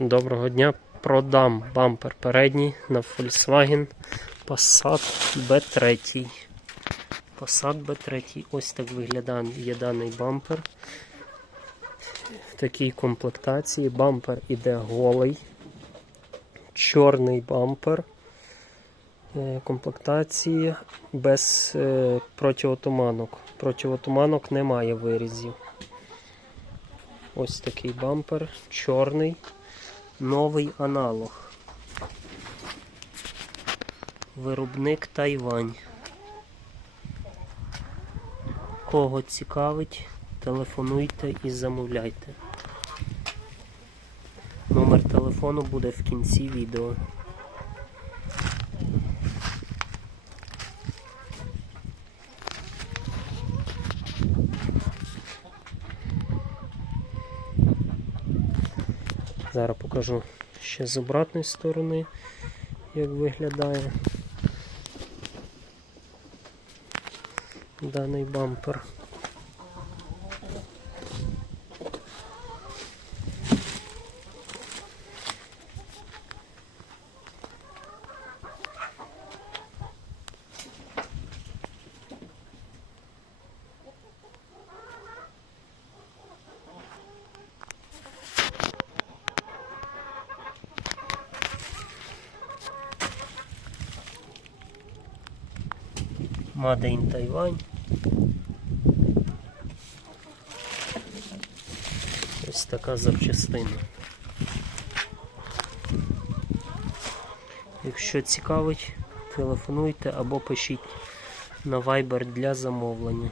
Доброго дня. Продам бампер передній на Volkswagen Passat B3. Passat B3. Ось так виглядає даний бампер. В такій комплектації. Бампер іде голий. Чорний бампер. Е, Комплектації без е, протиотуманок. Протиотуманок немає вирізів. Ось такий бампер, чорний, новий аналог. Виробник Тайвань. Кого цікавить, телефонуйте і замовляйте. Номер телефону буде в кінці відео. Зараз покажу ще з обратної сторони, як виглядає даний бампер. Made in Taiwan. Ось така запчастина. Якщо цікавить, телефонуйте або пишіть на Viber для замовлення.